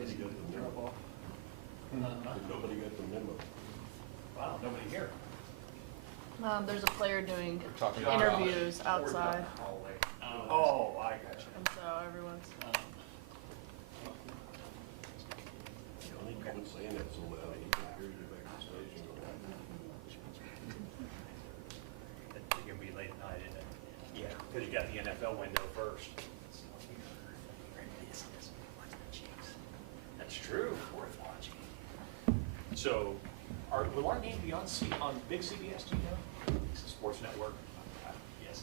Nobody got the memo. Nobody got the memo. Wow, nobody here. There's a player doing talking interviews outside, Oh, I got you. and so everyone's. Johnny quit saying that so loud, he can hear you back on stage. It's gonna be late at night, isn't it? Yeah, because you got the NFL window first. That's true. Worth watching. So, will our name be on Big CBS? Do you know? Sports Network. Yes.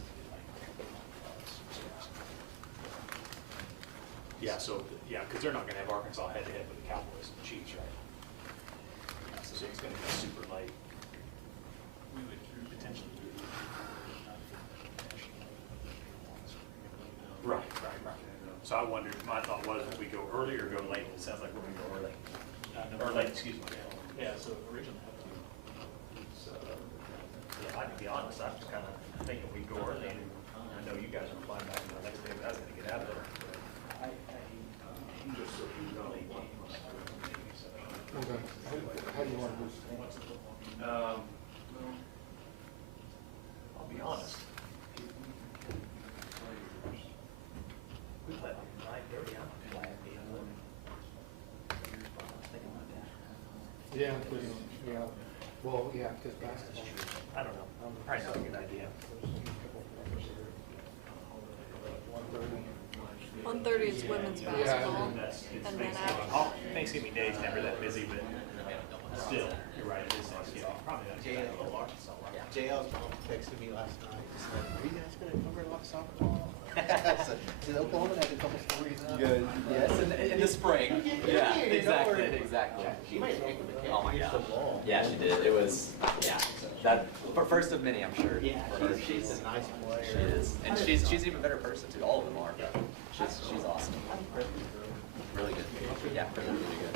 Yeah. So because they're not going to have Arkansas head-to-head with the Cowboys and the Chiefs, right? So it's going to be super late. We would potentially do. Right. So I wondered, my thought was if we go early or go late. It sounds like we're going to go early. Or late, excuse me. Yeah, so originally have to. Yeah, I can be honest, I was kind of thinking we'd go early. And I know you guys are flying back the next day, but I was going to get out of there. How do you want to do it? I'll be honest. We play like 9:30, I'm playing at 8:11. Yeah, well, yeah, because basketball. I don't know. Probably not a good idea. 1:30 is women's basketball, and then after. Thanksgiving Day is never that busy, but still, you're right, it is Thanksgiving. Probably not. JL's mom texted me last night. She said, "Are you guys going to cover a lot of softball?" I said, "Oklahoma had a couple stories up." Good. Yes, in the spring. Yeah, exactly. She might make with the kid. Oh my God. Yeah, she did. It was, yeah, that first of many, I'm sure. Yeah, For her. she's a nice player. She is, and she's even a better person too. All of them are. She's awesome. Really good. Yeah, really good.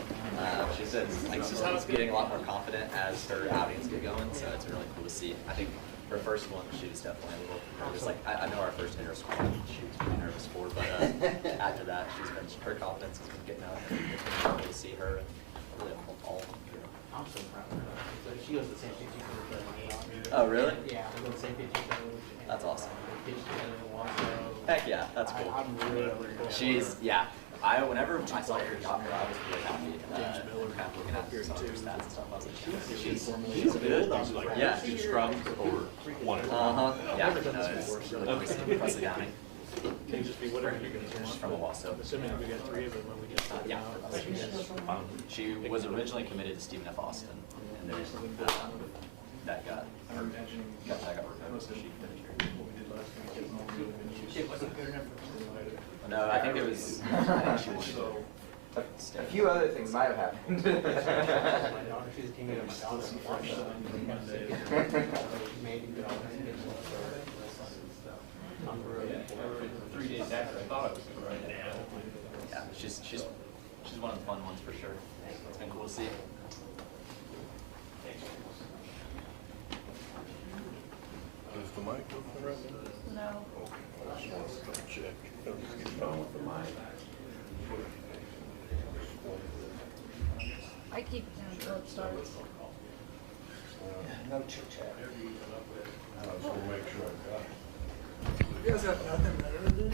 She said like she's getting a lot more confident as her outings get going, so it's really cool to see. I think her first one, she was definitely a little nervous. Like I know our first inter squad, she was pretty nervous for, but after that, her confidence has been getting out. It's been cool to see her and really all of them. I'm so proud of her. So she goes to the same PG coach as me. Oh, really? Yeah, we go to the same PG coach. That's awesome. They pitch together in Wausau. Heck yeah, that's cool. I'm really She's, yeah. Whenever I saw her got her, I was really happy. Kind of looking at some of her stats and stuff. I was like, she's good. Yeah. Two scrums or one? Yeah. No, it's really impressive outing. Can it just be whatever you're going to turn She's from Owasso. Assuming we got 3 of them when we get started. Yeah. She was originally committed to Stephen F. Austin, and then that got revoked, so she finished her. It wasn't good enough for No, I think it was. I think she wanted to. A few other things might have happened. my daughter, she's a teammate of my daughter. She made it all this good stuff. 3 days after I thought I was going to write it down. Yeah, she's one of the fun ones for sure. It's been cool to see. Is the mic open right now? No. Check. Get on with the mic. I keep it down until it starts. No chit chat. I was gonna make sure I got it. You guys have nothing better to do?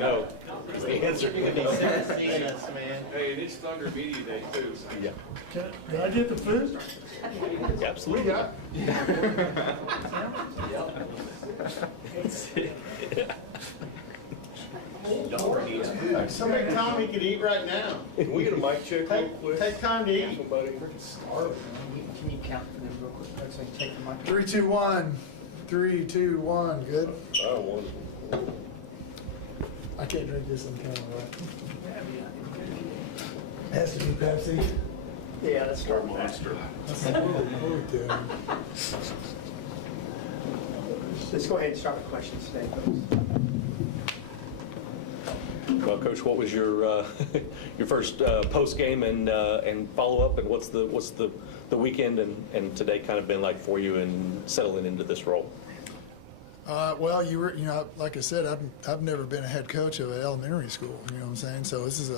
No. The answer Seeing us, man. Hey, it is Thunder Media Day too. Yeah. Can I get the food? Absolutely. What do you got? Somebody tell him he could eat right now. Can we get a mic check real quick? Take time to eat. Somebody. Can you count for them real quick? So you take the mic. 3, 2, 1. 3, 2, 1. Good. I don't want I can't drink this on camera, right? Has to be Pepsi. Yeah, let's start. Monster. That's what we're doing. Let's go ahead and start with questions today, folks. Well, Coach, what was your your first post game and follow up, and what's the weekend and today kind of been like for you in settling into this role? Well, you know, like I said, I've never been a head coach of an elementary school. You know what I'm saying? So this is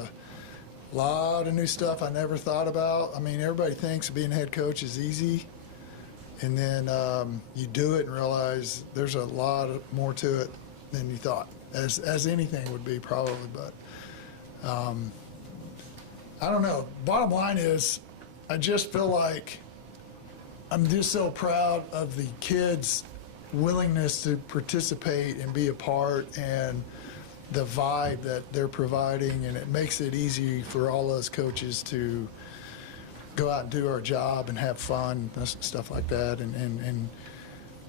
A lot of new stuff I never thought about. I mean, everybody thinks being head coach is easy, and then you do it and realize there's a lot more to it than you thought, as anything would be probably. But I don't know. Bottom line is, I just feel like I'm just so proud of the kids' willingness to participate and be a part, and the vibe that they're providing, and it makes it easy for all us coaches to go out and do our job and have fun and stuff like that, and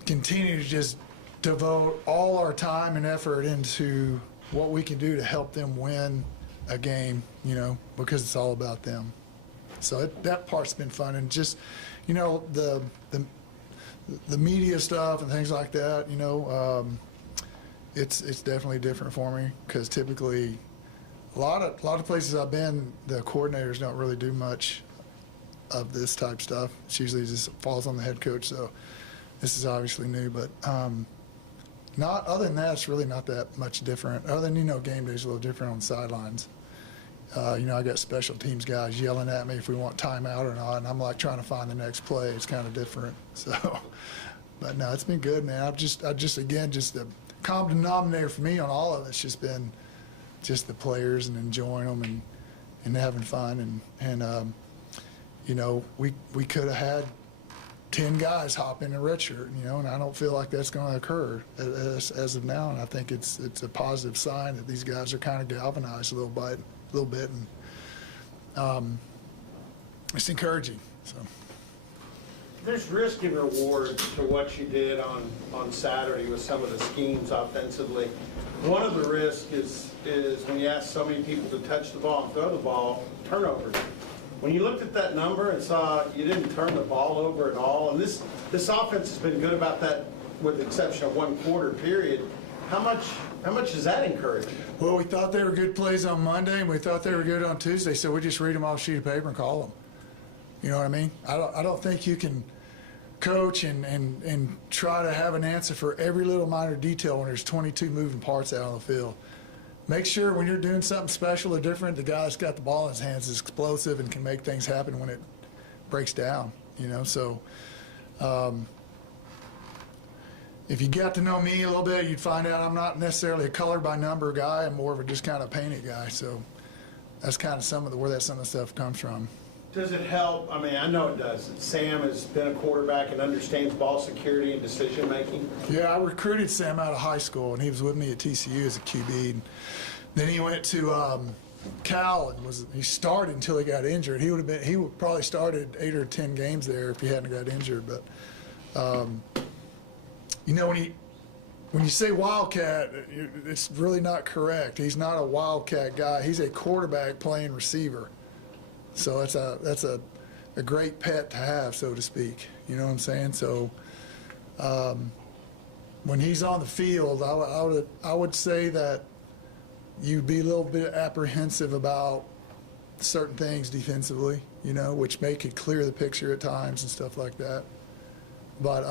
continue to just devote all our time and effort into what we can do to help them win a game, you know, because it's all about them. So that part's been fun, and just, you know, the media stuff and things like that, you know, it's definitely different for me, because typically a lot of places I've been, the coordinators don't really do much of this type stuff. It's usually just falls on the head coach. So this is obviously new, but not other than that, it's really not that much different. Other than, you know, game day's a little different on the sidelines. You know, I got special teams guys yelling at me if we want timeout or not, and I'm like trying to find the next play. It's kind of different. So, but no, it's been good, man. I've just again, just the common denominator for me on all of it's just been just the players and enjoying them and having fun, and you know, we could have had 10 guys hop in a red shirt, you know, and I don't feel like that's going to occur as of now, and I think it's a positive sign that these guys are kind of galvanized a little bit, and it's encouraging. So. There's risk and reward to what you did on Saturday with some of the schemes offensively. One of the risks is when you ask so many people to touch the ball and throw the ball, turnovers. When you looked at that number and saw you didn't turn the ball over at all, and this offense has been good about that with the exception of one quarter period, how much does that encourage? Well, we thought they were good plays on Monday, and we thought they were good on Tuesday, so we just read them off a sheet of paper and call them. You know what I mean? I don't think you can coach and try to have an answer for every little minor detail when there's 22 moving parts out on the field. Make sure when you're doing something special or different, the guy that's got the ball in his hands is explosive and can make things happen when it breaks down, you know? So if you got to know me a little bit, you'd find out I'm not necessarily a color by number guy. I'm more of a just kind of painted guy. So that's kind of where some of the stuff comes from. Does it help? I mean, I know it does. Sam has been a quarterback and understands ball security and decision making. Yeah, I recruited Sam out of high school, and he was with me at TCU as a QB. And then he went to Cal, and he started until he got injured. He would probably started 8 or 10 games there if he hadn't got injured. But you know, when you say Wildcat, it's really not correct. He's not a Wildcat guy. He's a quarterback playing receiver. So that's a great pet to have, so to speak. You know what I'm saying? So when he's on the field, I would say that you'd be a little bit apprehensive about certain things defensively, you know, which could clear the picture at times and stuff like that. But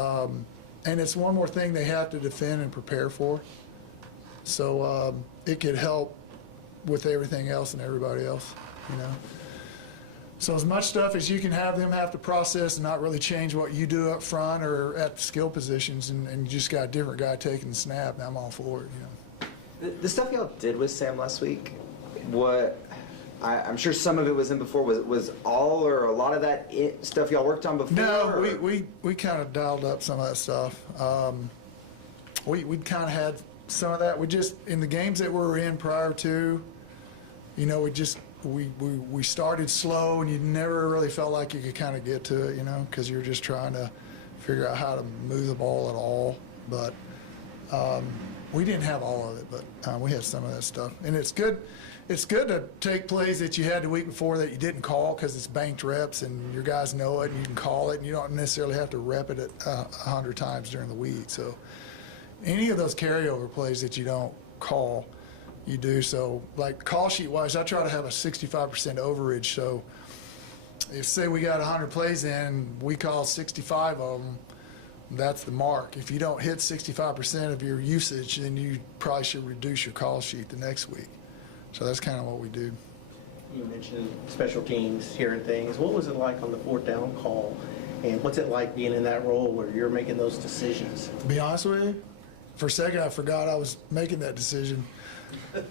and it's one more thing they have to defend and prepare for. So it could help with everything else and everybody else, you know. So as much stuff as you can have them have to process and not really change what you do up front or at the skill positions, and you just got a different guy taking the snap, and I'm all for it, you know. The stuff y'all did with Sam last week, I'm sure some of it was in before. Was all or a lot of that stuff y'all worked on before? No, we kind of dialed up some of that stuff. We kind of had some of that. We just, in the games that we were in prior to, you know, we started slow, and you never really felt like you could kind of get to it, you know, because you're just trying to figure out how to move the ball at all. But we didn't have all of it, but we had some of that stuff. And it's good to take plays that you had the week before that you didn't call, because it's banked reps and your guys know it and you can call it, and you don't necessarily have to rep it 100 times during the week. So any of those carryover plays that you don't call, you do. So like call sheet wise, I try to have a 65% overage. So if say we got 100 plays in, we call 65 of them, that's the mark. If you don't hit 65% of your usage, then you probably should reduce your call sheet the next week. So that's kind of what we do. you mentioned special teams, hearing things. What was it like on the 4th down call? And what's it like being in that role where you're making those decisions? To be honest with you, for a second I forgot I was making that decision.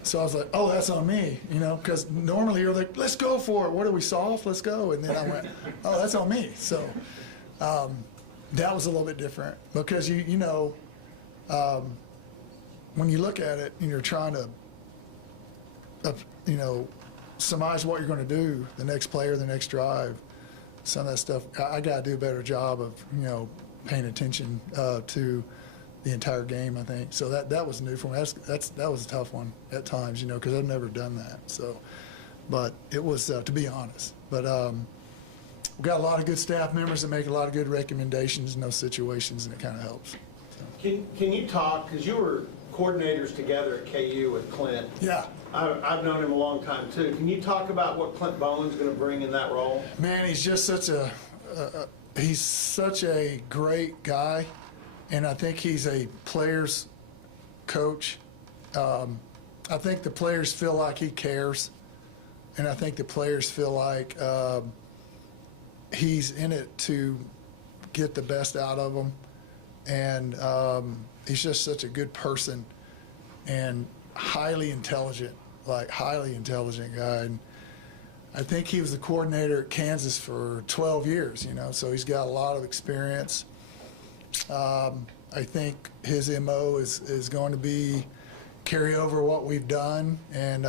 So I was like, oh, that's on me, you know, because normally you're like, let's go for it. What are we, soft? Let's go. And then I went, oh, that's on me. So that was a little bit different because, you know, when you look at it and you're trying to, you know, surmise what you're going to do, the next play or the next drive, some of that stuff, I got to do a better job of, you know, paying attention to the entire game, I think. So that was new for me. That was a tough one at times, you know, because I've never done that. So, but it was, to be honest. But we've got a lot of good staff members that make a lot of good recommendations in those situations, and it kind of helps. So. Can you talk, because you were coordinators together at KU with Clint. Yeah. I've known him a long time too. Can you talk about what Clint Bowen's going to bring in that role? Man, he's just he's such a great guy, and I think he's a player's coach. I think the players feel like he cares, and I think the players feel like he's in it to get the best out of them, and he's just such a good person and highly intelligent guy. And I think he was the coordinator at Kansas for 12 years, you know, so he's got a lot of experience. I think his MO is going to be carry over what we've done and,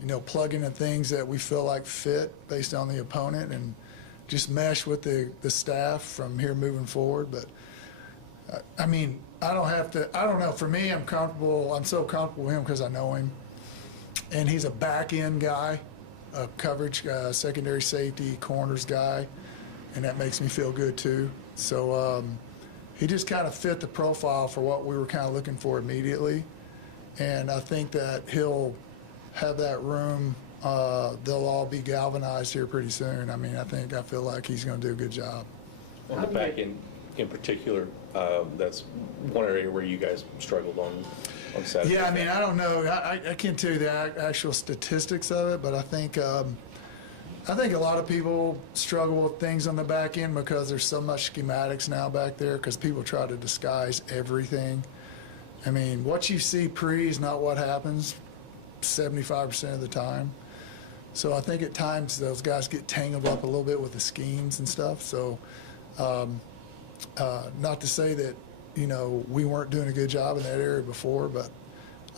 you know, plug into things that we feel like fit based on the opponent and just mesh with the staff from here moving forward. But, I mean, I don't know. For me, I'm so comfortable with him because I know him. And he's a back-end guy, a coverage, secondary safety, corners guy, and that makes me feel good too. So he just kind of fit the profile for what we were kind of looking for immediately. And I think that he'll have that room. They'll all be galvanized here pretty soon. I mean, I feel like he's going to do a good job. On the back end in particular, that's one area where you guys struggled on Saturday. Yeah, I mean, I don't know. I can't tell you the actual statistics of it, but I think a lot of people struggle with things on the back end because there's so much schematics now back there because people try to disguise everything. I mean, what you see pre is not what happens 75% of the time. So I think at times those guys get tangled up a little bit with the schemes and stuff. So not to say that, you know, we weren't doing a good job in that area before, but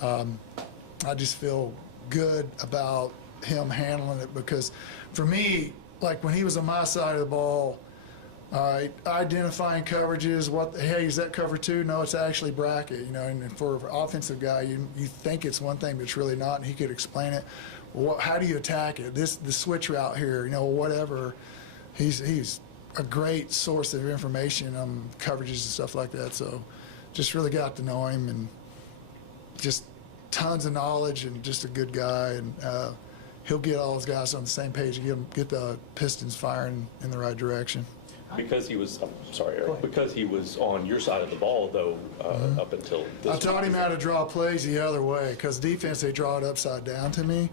I just feel good about him handling it because for me, like when he was on my side of the ball, identifying coverages, hey, is that cover two? No, it's actually bracket, you know, and for an offensive guy, you think it's one thing, but it's really not, and he could explain it. Well, how do you attack it? The switch route here, you know, whatever. He's a great source of information on coverages and stuff like that. So just really got to know him and just tons of knowledge and just a good guy. And he'll get all those guys on the same page and get the Pistons firing in the right direction. Because he was, I'm sorry, Eric, because he was on your side of the ball, though, up until this I taught him how to draw plays the other way because defense, they draw it upside down to me.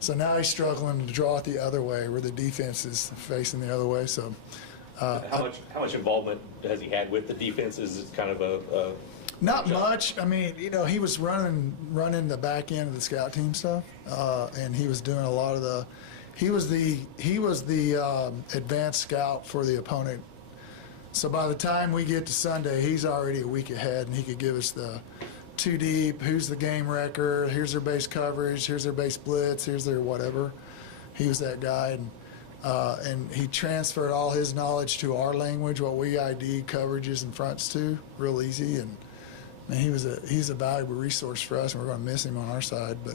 So now he's struggling to draw it the other way where the defense is facing the other way. So how much involvement has he had with the defense? Is it kind of a not much. I mean, you know, he was running the back end of the scout team stuff, and he was doing a lot of the. He was the advanced scout for the opponent. So by the time we get to Sunday, he's already a week ahead, and he could give us the two deep, who's the game record, here's their base coverage, here's their base blitz, here's their whatever. He was that guy, and he transferred all his knowledge to our language, what we ID coverages and fronts to, real easy. And man, he's a valuable resource for us, and we're going to miss him on our side, but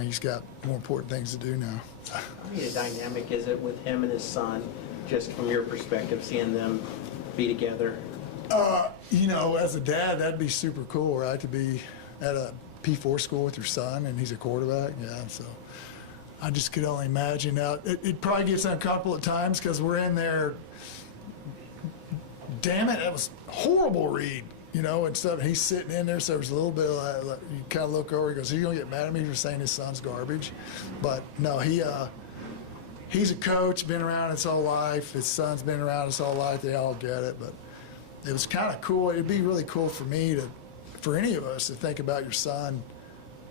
he's got more important things to do now. How neat a dynamic is it with him and his son, just from your perspective, seeing them be together? You know, as a dad, that'd be super cool, right? To be at a P4 school with your son, and he's a quarterback. Yeah, so I just could only imagine. It probably gets uncomfortable at times because we're in there. Damn it, that was a horrible read. you know, and stuff. He's sitting in there, so there's a little bit of like, you kind of look over. He goes, "He's gonna get mad at me for saying his son's garbage," but no, he's a coach, been around his whole life. His son's been around his whole life. They all get it, but it was kind of cool. It'd be really cool for me for any of us to think about your son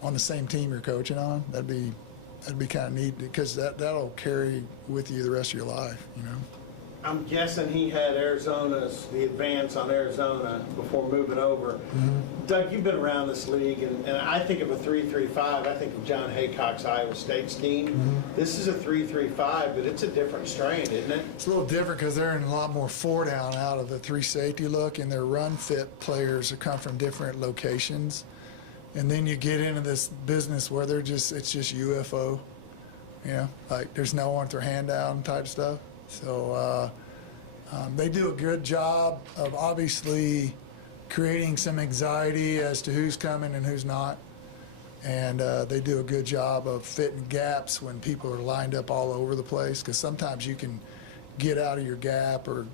on the same team you're coaching on. That'd be kind of neat because that'll carry with you the rest of your life, you know. I'm guessing he had the advance on Arizona before moving over. Mm-hmm. Doug, you've been around this league, and I think of a 3-3-5. I think of John Haycock's Iowa State scheme. Mm-hmm. This is a 3-3-5, but it's a different strain, isn't it? It's a little different because they're in a lot more four down out of the 3 safety look, and their run fit players who come from different locations. And then you get into this business where it's just UFO, you know, like there's no one with their hand down type stuff. So they do a good job of obviously creating some anxiety as to who's coming and who's not. And they do a good job of fitting gaps when people are lined up all over the place, because sometimes you can get out of your gap or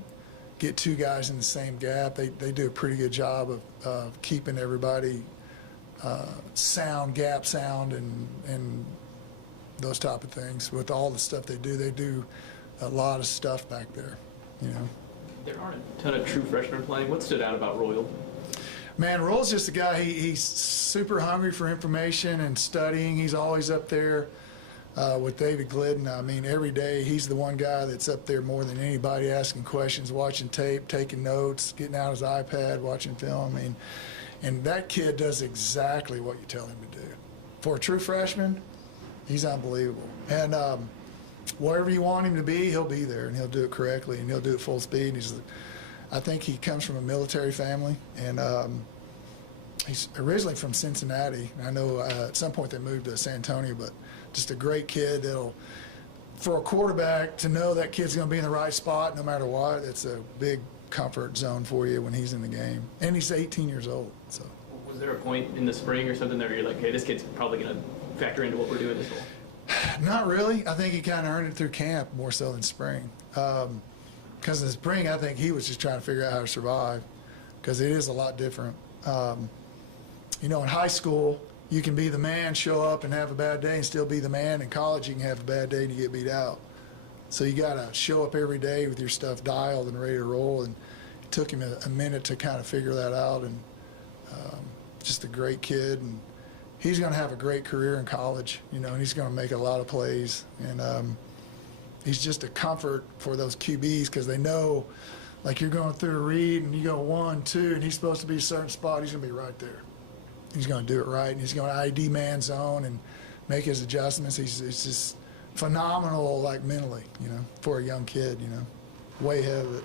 get 2 guys in the same gap. They do a pretty good job of keeping everybody gap sound and those type of things. With all the stuff they do a lot of stuff back there, you know. There aren't a ton of true freshmen playing. What stood out about Royal? Man, Roy's just a guy, he's super hungry for information and studying. He's always up there with David Glidden. I mean, every day he's the one guy that's up there more than anybody, asking questions, watching tape, taking notes, getting out his iPad, watching film. I mean, and that kid does exactly what you tell him to do. For a true freshman, he's unbelievable. And wherever you want him to be, he'll be there, and he'll do it correctly, and he'll do it full speed. I think he comes from a military family, and he's originally from Cincinnati. I know at some point they moved to San Antonio, but just a great kid that'll, for a quarterback, to know that kid's going to be in the right spot no matter what, it's a big comfort zone for you when he's in the game. And he's 18 years old. So. Was there a point in the spring or something that you're like, hey, this kid's probably going to factor into what we're doing this fall? Not really. I think he kind of earned it through camp more so than spring. Because in the spring, I think he was just trying to figure out how to survive, because it is a lot different. You know, in high school, you can be the man, show up and have a bad day and still be the man. In college, you can have a bad day and you get beat out. So you got to show up every day with your stuff dialed and ready to roll. And it took him a minute to kind of figure that out. And just a great kid. And he's going to have a great career in college, you know, and he's going to make a lot of plays. And he's just a comfort for those QBs, because they know, like, you're going through a read and you go 1, 2, and he's supposed to be a certain spot, he's going to be right there. He's going to do it right, and he's going to ID man zone and make his adjustments. He's just phenomenal, like, mentally, you know, for a young kid, you know, way ahead of it.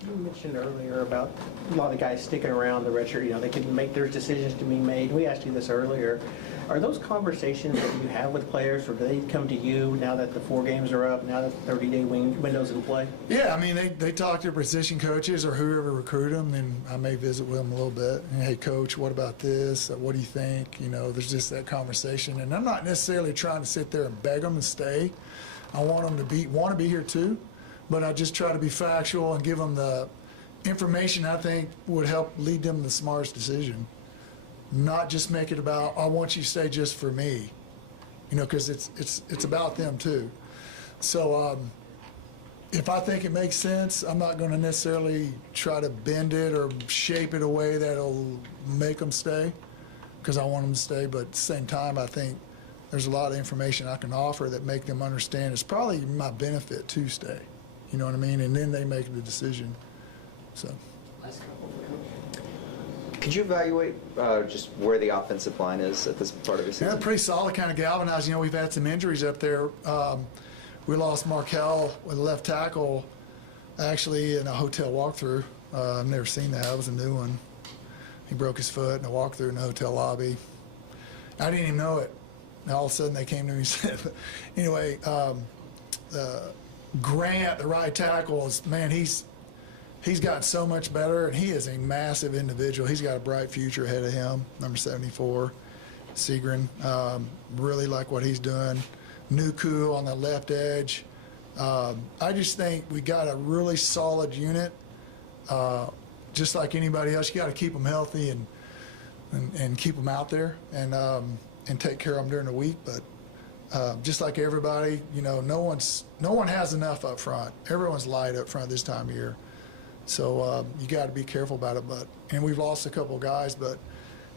You mentioned earlier about a lot of guys sticking around the redshirt, you know, they can make their decisions to be made. We asked you this earlier. Are those conversations that you have with players, or do they come to you now that the 4 games are up, now that the 30-day window's in play? Yeah, I mean, they talk to position coaches or whoever recruit them, and I may visit with them a little bit. And, hey, coach, what about this? What do you think? You know, there's just that conversation. And I'm not necessarily trying to sit there and beg them to stay. I want them to want to be here too, but I just try to be factual and give them the information I think would help lead them to the smartest decision. Not just make it about, I want you to stay just for me, you know, because it's about them too. So if I think it makes sense, I'm not going to necessarily try to bend it or shape it a way that'll make them stay, because I want them to stay. But at the same time, I think there's a lot of information I can offer that make them understand it's probably my benefit to stay. You know what I mean? And then they make the decision. So. Could you evaluate just where the offensive line is at this part of the season? Yeah, pretty solid, kind of galvanized. You know, we've had some injuries up there. We lost Markel with a left tackle, actually, in a hotel walkthrough. I've never seen that. It was a new one. He broke his foot in a walkthrough in the hotel lobby. I didn't even know it. And all of a sudden, they came to me and said, anyway, Grant, the right tackle, he's gotten so much better, and he is a massive individual. He's got a bright future ahead of him, number 74, Segrin. Really like what he's doing. Nuku on the left edge. I just think we got a really solid unit. just like anybody else, you got to keep them healthy and keep them out there and take care of them during the week. But just like everybody, no one has enough up front. Everyone's light up front this time of year. So you got to be careful about it. And we've lost a couple of guys, but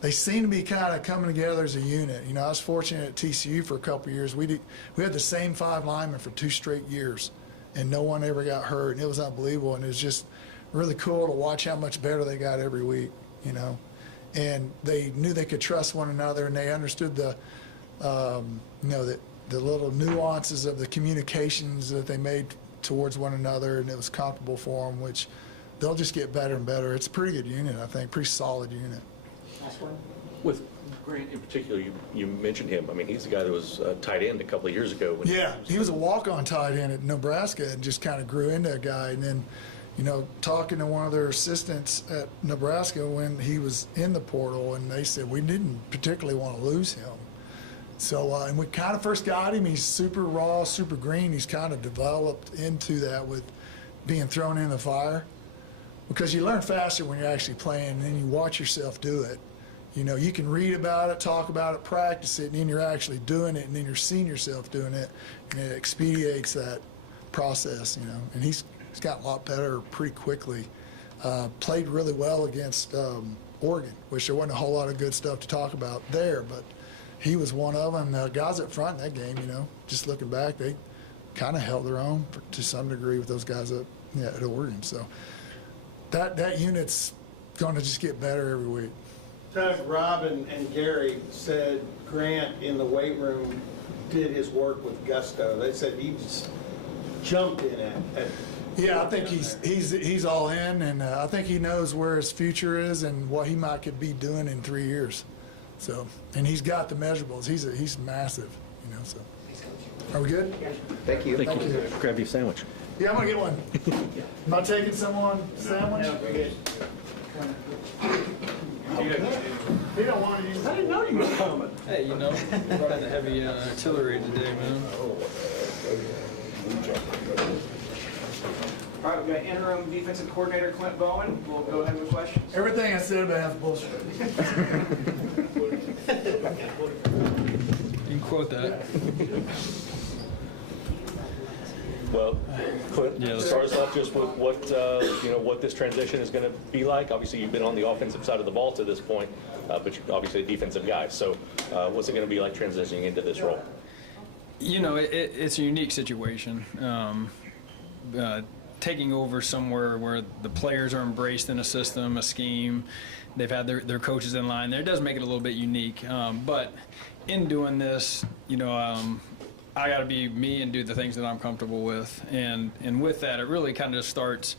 they seem to be kind of coming together as a unit. I was fortunate at TCU for a couple of years. We had the same 5 linemen for 2 straight years, and no one ever got hurt, and it was unbelievable. And it was just really cool to watch how much better they got every week, And they knew they could trust one another, and they understood the little nuances of the communications that they made towards one another, and it was comfortable for them, which they'll just get better and better. It's a pretty good unit, I think, pretty solid unit. With Grant in particular, you mentioned him. I mean, he's the guy that was tight end a couple of years ago. Yeah, he was a walk-on tight end at Nebraska and just kind of grew into a guy. And then, talking to one of their assistants at Nebraska when he was in the portal, and they said, we didn't particularly want to lose him. So, and we kind of first got him. He's super raw, super green. He's kind of developed into that with being thrown in the fire. Because you learn faster when you're actually playing, and then you watch yourself do it. You can read about it, talk about it, practice it, and then you're actually doing it, and then you're seeing yourself doing it, and it expedites that process, And he's gotten a lot better pretty quickly. Played really well against Oregon, which there wasn't a whole lot of good stuff to talk about there, but he was one of them. The guys up front in that game, just looking back, they kind of held their own to some degree with those guys up at Oregon. So that unit's going to just get better every week. Doug, Rob, and Gary said Grant in the weight room did his work with gusto. They said he just jumped in at Yeah, I think he's all in, and I think he knows where his future is and what he could be doing in 3 years. So, and he's got the measurables. He's massive, So, are we good? Thank you. Thank you. Grab your sandwich. Yeah, I'm gonna get one. Am I taking someone sandwich? He don't want to use. I didn't know you was coming. Hey, brought in the heavy artillery today, man. All right, we've got Interim Defensive Coordinator Clint Bowen. We'll go ahead with questions. Everything I said about him is bullshit. You can quote that. Well, Clint, start us off just with what this transition is going to be like. Obviously, you've been on the offensive side of the ball to this point, but you're obviously a defensive guy. So, what's it going to be like transitioning into this role? It's a unique situation. Taking over somewhere where the players are embraced in a system, a scheme, they've had their coaches in line there. It does make it a little bit unique. But in doing this, I got to be me and do the things that I'm comfortable with. And with that, it really kind of starts,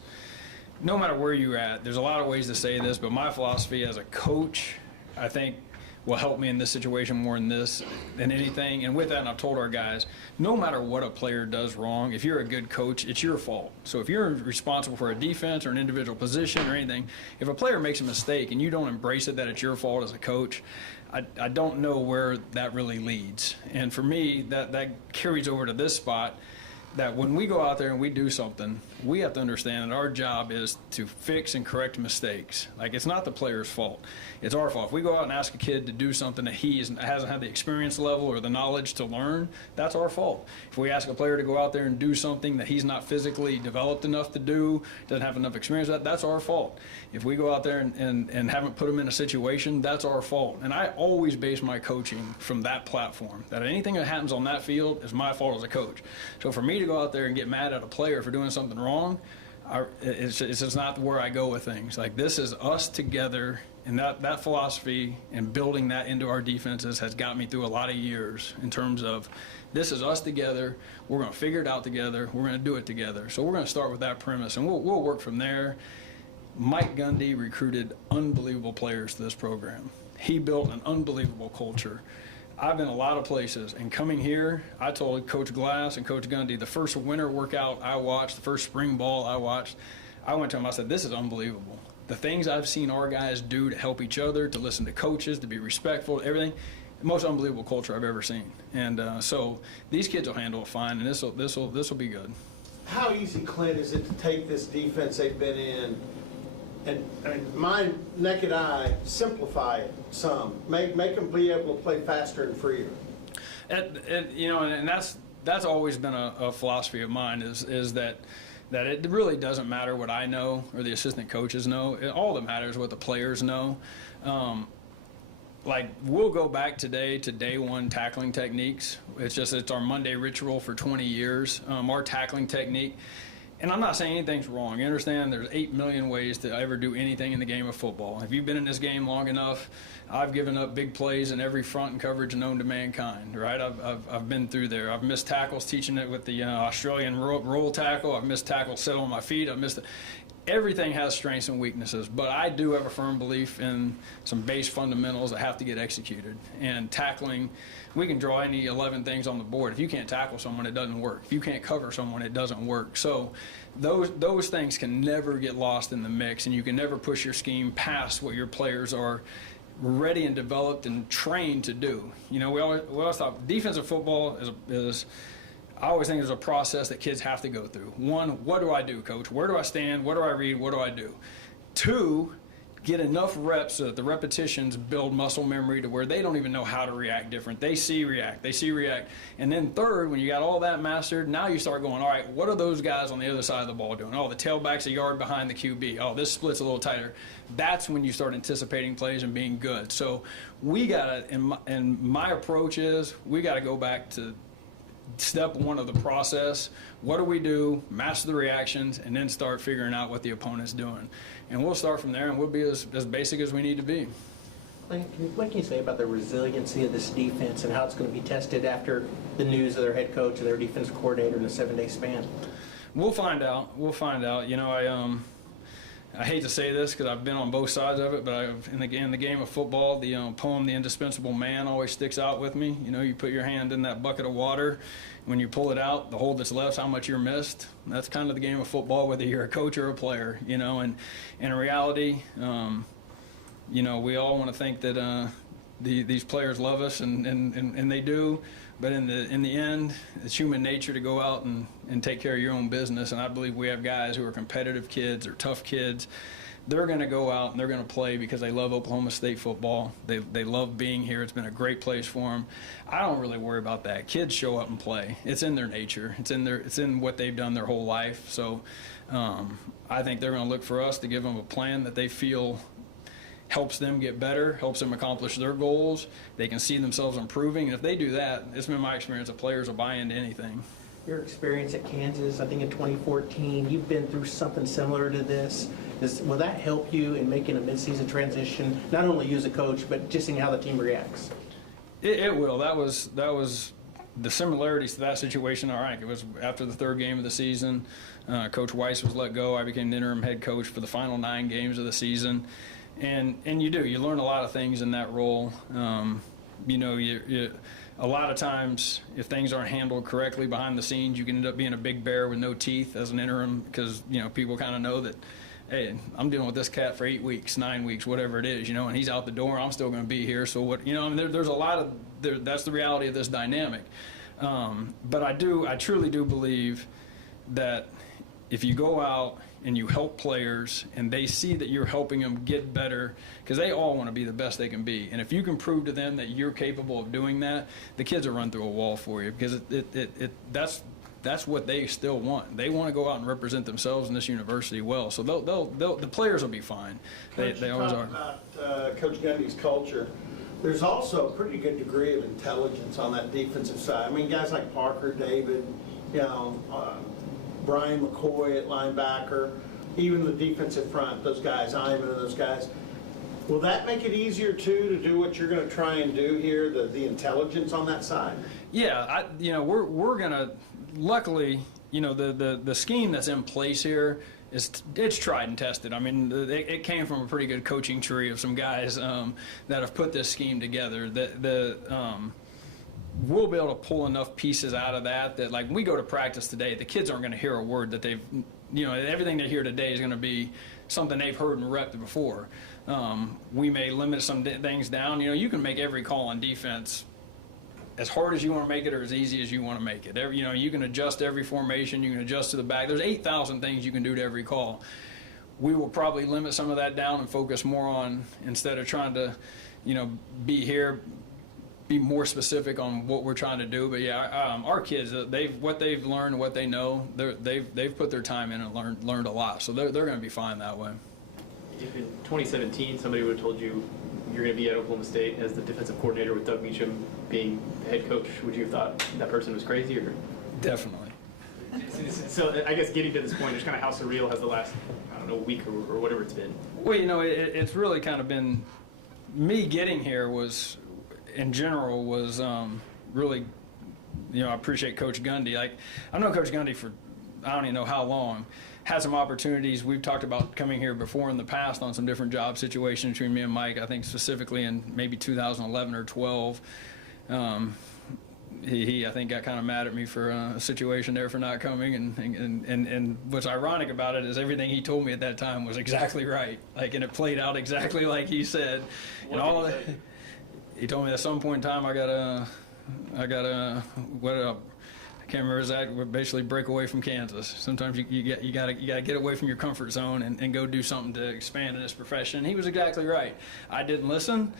no matter where you're at, there's a lot of ways to say this, but my philosophy as a coach, I think, will help me in this situation more in this than anything. And with that, and I've told our guys, no matter what a player does wrong, if you're a good coach, it's your fault. So if you're responsible for a defense or an individual position or anything, if a player makes a mistake and you don't embrace it that it's your fault as a coach, I don't know where that really leads. And for me, that carries over to this spot, that when we go out there and we do something, we have to understand that our job is to fix and correct mistakes. Like, it's not the player's fault. It's our fault. If we go out and ask a kid to do something that he hasn't had the experience level or the knowledge to learn, that's our fault. If we ask a player to go out there and do something that he's not physically developed enough to do, doesn't have enough experience, that's our fault. If we go out there and haven't put him in a situation, that's our fault. And I always base my coaching from that platform, that anything that happens on that field is my fault as a coach. So for me to go out there and get mad at a player for doing something wrong, it's just not where I go with things. Like, this is us together, and that philosophy and building that into our defenses has got me through a lot of years in terms of this is us together, we're going to figure it out together, we're going to do it together. So we're going to start with that premise, and we'll work from there. Mike Gundy recruited unbelievable players to this program. He built an unbelievable culture. I've been a lot of places, and coming here, I told Coach Glass and Coach Gundy, the first winter workout I watched, the first spring ball I watched, I went to him, I said, this is unbelievable. The things I've seen our guys do to help each other, to listen to coaches, to be respectful, everything, the most unbelievable culture I've ever seen. And so these kids will handle it fine, and this will be good. How easy, Clint, is it to take this defense they've been in and my naked eye, simplify it some. Make them be able to play faster and freer. And that's always been a philosophy of mine is that it really doesn't matter what I know or the assistant coaches know. All that matters is what the players know. Like, we'll go back today to day one tackling techniques. It's our Monday ritual for 20 years, our tackling technique. And I'm not saying anything's wrong. You understand there's 8 million ways to ever do anything in the game of football. If you've been in this game long enough, I've given up big plays in every front and coverage known to mankind, right? I've been through there. I've missed tackles teaching it with the Australian roll tackle. I've missed tackles set on my feet. Everything has strengths and weaknesses, but I do have a firm belief in some base fundamentals that have to get executed. And tackling, we can draw any 11 things on the board. If you can't tackle someone, it doesn't work. If you can't cover someone, it doesn't work. So those things can never get lost in the mix, and you can never push your scheme past what your players are ready and developed and trained to do. You know, we always thought defensive football is I always think there's a process that kids have to go through. One, what do I do, coach? Where do I stand? What do I read? What do I do? Two, get enough reps so that the repetitions build muscle memory to where they don't even know how to react different. They see, react. And then third, when you got all that mastered, now you start going, all right, what are those guys on the other side of the ball doing? Oh, the tailback's a yard behind the QB. Oh, this split's a little tighter. That's when you start anticipating plays and being good. So we got to, and my approach is, we got to go back to step one of the process. What do we do? Master the reactions, and then start figuring out what the opponent's doing. And we'll start from there, and we'll be as basic as we need to be. What can you say about the resiliency of this defense and how it's going to be tested after the news of their head coach or their defensive coordinator in a 7-day span? We'll find out. You know, I hate to say this because I've been on both sides of it, but in the game of football, the poem "The Indispensable Man" always sticks out with me. You know, you put your hand in that bucket of water. When you pull it out, the hole that's left, how much you're missed. That's kind of the game of football, whether you're a coach or a player. You know, and in reality, you know, we all want to think that these players love us, and they do. But in the end, it's human nature to go out and take care of your own business. And I believe we have guys who are competitive kids or tough kids. They're going to go out and they're going to play because they love Oklahoma State football. They love being here. It's been a great place for them. I don't really worry about that. Kids show up and play. It's in their nature. It's in what they've done their whole life. So I think they're going to look for us to give them a plan that they feel helps them get better, helps them accomplish their goals. They can see themselves improving. And if they do that, it's been my experience that players will buy into anything. Your experience at Kansas, I think in 2014, you've been through something similar to this. Will that help you in making a midseason transition, not only you as a coach, but just seeing how the team reacts? It will. That was the similarities to that situation. All right, it was after the third game of the season. Coach Weiss was let go. I became the interim head coach for the final 9 games of the season. And you learn a lot of things in that role. You know, a lot of times if things aren't handled correctly behind the scenes, you can end up being a big bear with no teeth as an interim because, you know, people kind of know that, hey, I'm dealing with this cat for 8 weeks, 9 weeks, whatever it is, you know, and he's out the door. I'm still going to be here. So what, you know, I mean, there's a lot of that's the reality of this dynamic. But I truly do believe that if you go out and you help players and they see that you're helping them get better, because they all want to be the best they can be. And if you can prove to them that you're capable of doing that, the kids will run through a wall for you because that's what they still want. They want to go out and represent themselves in this university well. So the players will be fine. They always are. About Coach Gundy's culture, there's also a pretty good degree of intelligence on that defensive side. I mean, guys like Parker, David, you know, Brian McCoy at linebacker, even the defensive front, those guys, Iman and those guys. Will that make it easier, too, to do what you're going to try and do here, the intelligence on that side? Yeah, you know, we're going to, luckily, you know, the scheme that's in place here, it's tried and tested. I mean, it came from a pretty good coaching tree of some guys that have put this scheme together. We'll be able to pull enough pieces out of that like when we go to practice today, the kids aren't going to hear a word that they've, you know, everything they hear today is going to be something they've heard and repped before. We may limit some things down. You know, you can make every call on defense as hard as you want to make it or as easy as you want to make it. You know, you can adjust every formation. You can adjust to the back. There's 8,000 things you can do to every call. we will probably limit some of that down and focus more on, instead of trying to, be here, be more specific on what we're trying to do. But yeah, our kids, what they've learned, what they know, they've put their time in and learned a lot. So they're going to be fine that way. If in 2017 somebody would have told you you're going to be at Oklahoma State as the defensive coordinator with Doug Meacham being the head coach, would you have thought that person was crazy? Or Definitely. So I guess getting to this point, just kind of how surreal has the last, I don't know, week or whatever it's been. Well, it's really kind of been, me getting here was, in general, was really, I appreciate Coach Gundy. Like, I've known Coach Gundy for I don't even know how long. Had some opportunities. We've talked about coming here before in the past on some different job situations between me and Mike. I think specifically in maybe 2011 or 12. He I think got kind of mad at me for a situation there for not coming, and what's ironic about it is everything he told me at that time was exactly right. Like, and it played out exactly like he said. And all he told me at some point in time I gotta I can't remember exactly, but basically break away from Kansas. Sometimes you gotta get away from your comfort zone and go do something to expand in this profession. And he was exactly right. I didn't listen,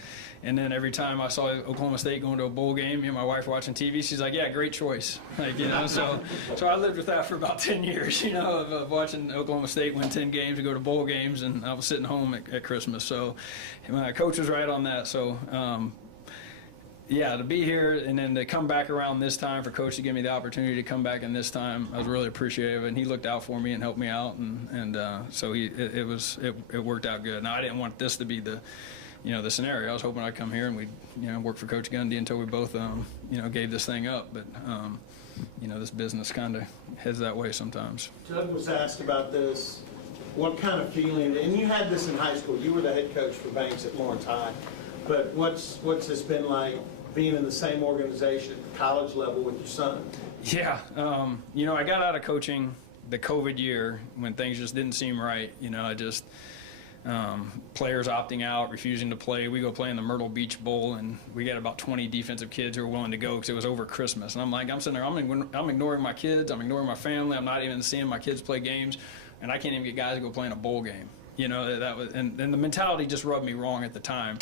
and then every time I saw Oklahoma State going to a bowl game, me and my wife were watching TV. She's like, "Yeah, great choice." Like, so I lived with that for about 10 years, of watching Oklahoma State win 10 games and go to bowl games, and I was sitting home at Christmas. So my coach was right on that. So. Yeah, to be here and then to come back around this time for Coach to give me the opportunity to come back in this time, I was really appreciative, and he looked out for me and helped me out, and so it worked out good. Now, I didn't want this to be the scenario. I was hoping I'd come here and we'd work for Coach Gundy until we both gave this thing up, but this business kind of heads that way sometimes. Doug was asked about this. What kind of feeling, and you had this in high school. You were the head coach for Banks at Lawrence High, but what's this been like? Being in the same organization at the college level with your son? Yeah, I got out of coaching the COVID year when things just didn't seem right. Players opting out, refusing to play. We go play in the Myrtle Beach Bowl, and we got about 20 defensive kids who were willing to go because it was over Christmas. And I'm sitting there, I'm ignoring my kids, I'm ignoring my family, I'm not even seeing my kids play games, and I can't even get guys to go play in a bowl game. That was, and the mentality just rubbed me wrong at the time.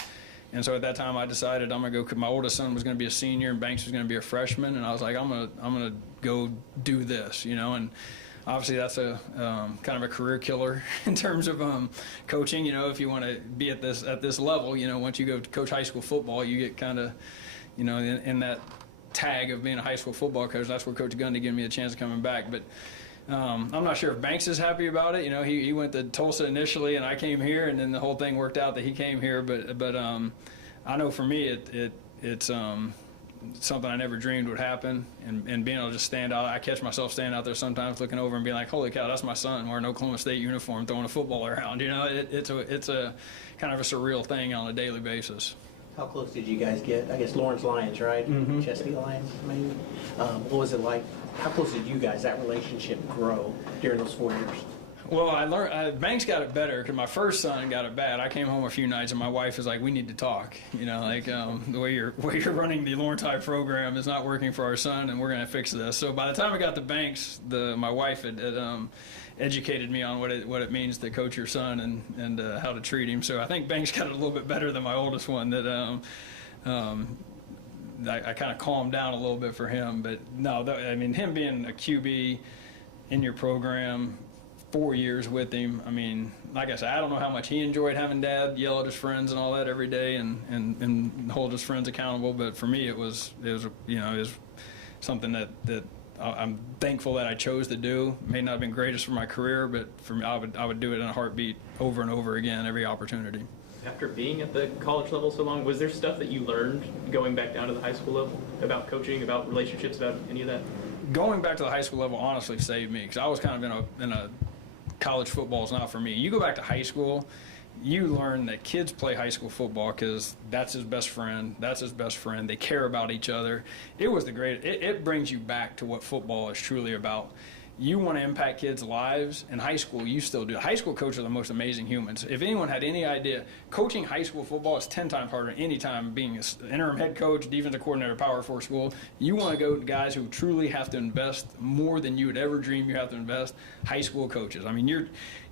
And so at that time, I decided I'm gonna go. Cause my oldest son was gonna be a senior, and Banks was gonna be a freshman. And I was like, I'm gonna go do this, And obviously, that's a kind of a career killer in terms of coaching. If you want to be at this level, once you go to coach high school football, you get kind of, in that tag of being a high school football coach. That's where Coach Gundy gave me a chance of coming back, but. I'm not sure if Banks is happy about it. He went to Tulsa initially, and I came here, and then the whole thing worked out that he came here. But I know for me, it's something I never dreamed would happen, and being able to just stand out. I catch myself standing out there sometimes, looking over and being like, "Holy cow, that's my son wearing an Oklahoma State uniform, throwing a football around." It's a kind of a surreal thing on a daily basis. How close did you guys get? I guess Lawrence Lions, right? Mm-hmm. Chesney Lions, maybe. What was it like? How close did you guys, that relationship, grow during those 4 years? Well, I learned, Banks got it better because my first son got it bad. I came home a few nights and my wife was like, "We need to talk. The way you're running the Lawrence High program is not working for our son, and we're going to fix this." So by the time I got to Banks, my wife had educated me on what it means to coach your son and how to treat him. So I think Banks got it a little bit better than my oldest one. I kind of calmed down a little bit for him, but no, him being a QB in your program, 4 years with him. Like I said, I don't know how much he enjoyed having Dad yell at his friends and all that every day and hold his friends accountable. But for me, it was something that I'm thankful that I chose to do. It may not have been greatest for my career, but for me, I would do it in a heartbeat over and over again, every opportunity. After being at the college level so long, was there stuff that you learned going back down to the high school level about coaching, about relationships, about any of that? Going back to the high school level honestly saved me because I was kind of in a college football is not for me. You go back to high school, you learn that kids play high school football because that's his best friend. That's his best friend. They care about each other. It was it brings you back to what football is truly about. You want to impact kids' lives. In high school, you still do. High school coaches are the most amazing humans. If anyone had any idea, coaching high school football is 10 times harder than any time being an interim head coach, defensive coordinator, Power 4 school. You want to go to guys who truly have to invest more than you would ever dream you have to invest. High school coaches.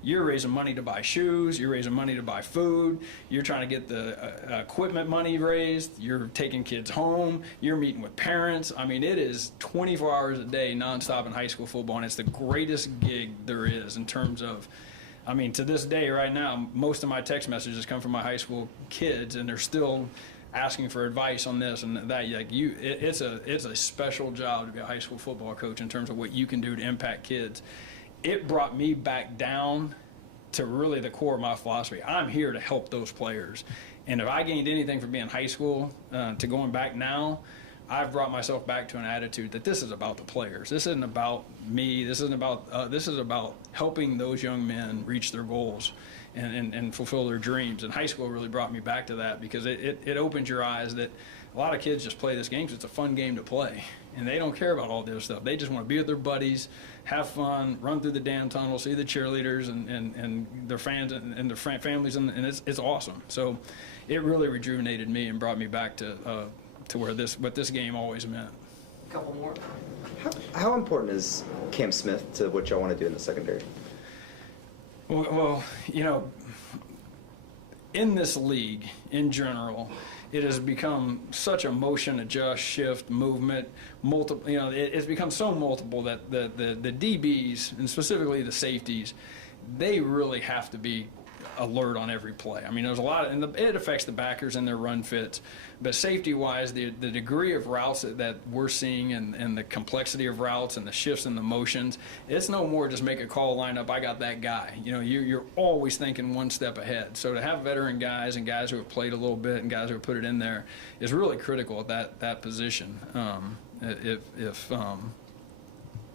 you're raising money to buy shoes, you're raising money to buy food, you're trying to get the equipment money raised, you're taking kids home, you're meeting with parents. I mean, it is 24 hours a day nonstop in high school football, and it's the greatest gig there is in terms of, I mean, to this day right now, most of my text messages come from my high school kids, and they're still asking for advice on this and that. Like it's a special job to be a high school football coach in terms of what you can do to impact kids. It brought me back down to really the core of my philosophy. I'm here to help those players. And if I gained anything from being high school to going back now, I've brought myself back to an attitude that this is about the players. This isn't about me. This isn't about, this is about helping those young men reach their goals and fulfill their dreams. And high school really brought me back to that, because it opens your eyes that a lot of kids just play this game because it's a fun game to play. And they don't care about all this stuff. They just want to be with their buddies, have fun, run through the damn tunnel, see the cheerleaders and their fans and their families, and it's awesome. So it really rejuvenated me and brought me back to where what this game always meant. A couple more. How important is Cam Smith to what y'all want to do in the secondary? Well, you know, in this league in general, it has become such a motion, adjust, shift, movement, multiple. You know, it's become so multiple that the DBs, and specifically the safeties, they really have to be alert on every play. I mean, there's a lot, and it affects the backers and their run fits. But safety-wise, the degree of routes that we're seeing and the complexity of routes and the shifts and the motions, it's no more just make a call, line up, I got that guy. You know, you're always thinking one step ahead. So to have veteran guys and guys who have played a little bit and guys who have put it in there is really critical at that position.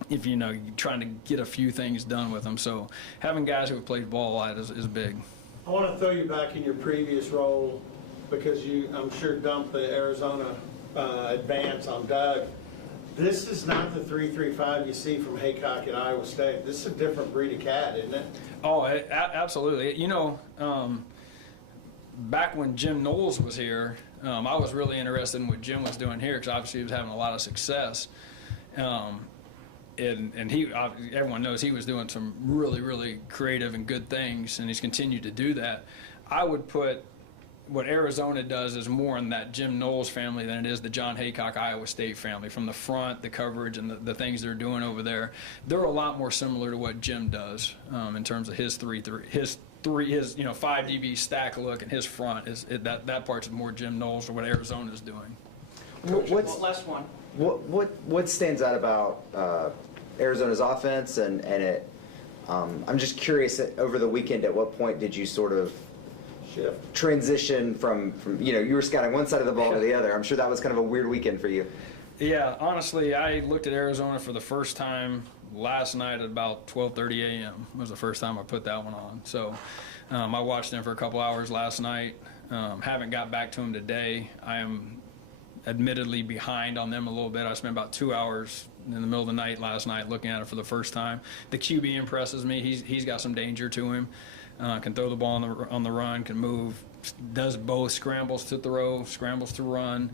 If you know, you're trying to get a few things done with them. So having guys who have played ball a lot is big. I want to throw you back in your previous role, because you, I'm sure, dumped the Arizona advance on Doug. This is not the 3-3-5 you see from Haycock at Iowa State. This is a different breed of cat, isn't it? Oh, absolutely. You know, back when Jim Knowles was here, I was really interested in what Jim was doing here, because obviously he was having a lot of success. And he, everyone knows he was doing some really, really creative and good things, and he's continued to do that. I would put what Arizona does is more in that Jim Knowles family than it is the John Haycock Iowa State family. From the front, the coverage, and the things they're doing over there, they're a lot more similar to what Jim does in terms of his 5 DB stack look, and his front that part's more Jim Knowles or what Arizona's doing. Last one. What stands out about Arizona's offense and it? I'm just curious, over the weekend, at what point did you sort of transition from you know, you were scouting one side of the ball to the other? I'm sure that was kind of a weird weekend for you. Yeah, honestly, I looked at Arizona for the first time last night at about 12:30 a.m. was the first time I put that one on. So I watched them for a couple hours last night. Haven't got back to them today. I am admittedly behind on them a little bit. I spent about 2 hours in the middle of the night last night looking at it for the first time. The QB impresses me. He's got some danger to him. Can throw the ball on the run, can move, does both, scrambles to throw, scrambles to run.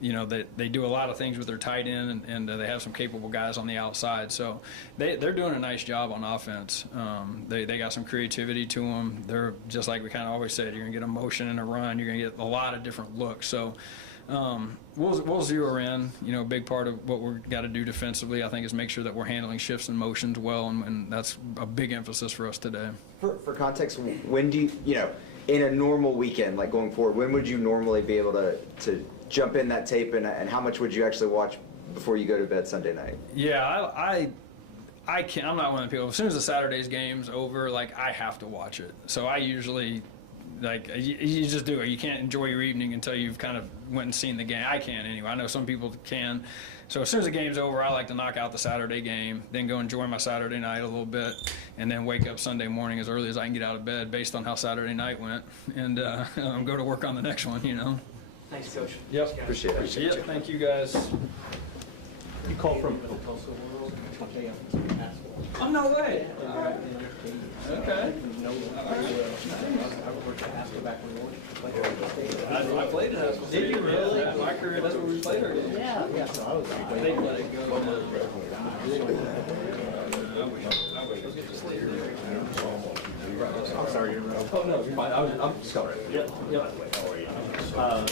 You know, they do a lot of things with their tight end, and they have some capable guys on the outside. So they're doing a nice job on offense. They got some creativity to them. They're, just like we kind of always said, you're going to get a motion and a run. You're going to get a lot of different looks. So we'll zero in. You know, a big part of what we've got to do defensively, I think, is make sure that we're handling shifts and motions well, and that's a big emphasis for us today. For context, when do you know, in a normal weekend, like going forward, when would you normally be able to jump in that tape, and how much would you actually watch before you go to bed Sunday night? Yeah, I can't. I'm not one of the people. As soon as the Saturday's game's over, like, I have to watch it. So I usually, like, you just do it. You can't enjoy your evening until you've kind of went and seen the game. I can't anyway. I know some people can. So as soon as the game's over, I like to knock out the Saturday game, then go enjoy my Saturday night a little bit, and then wake up Sunday morning as early as I can get out of bed based on how Saturday night went, and go to work on the next one, you know. Thanks, Coach. Yep. Appreciate it. Yep, thank you, guys. You call from? Oh, no way. Okay. I played at Haskell State. Did you really? My career, that's where we played her. Yeah. So I was. They let it go. I'm sorry to interrupt. Oh, no, you're fine. I'm just coming. Yep.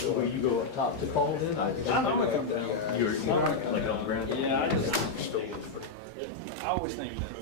Will you go up top to fall then? I'm gonna come down. You're like on the ground? Yeah, I always think that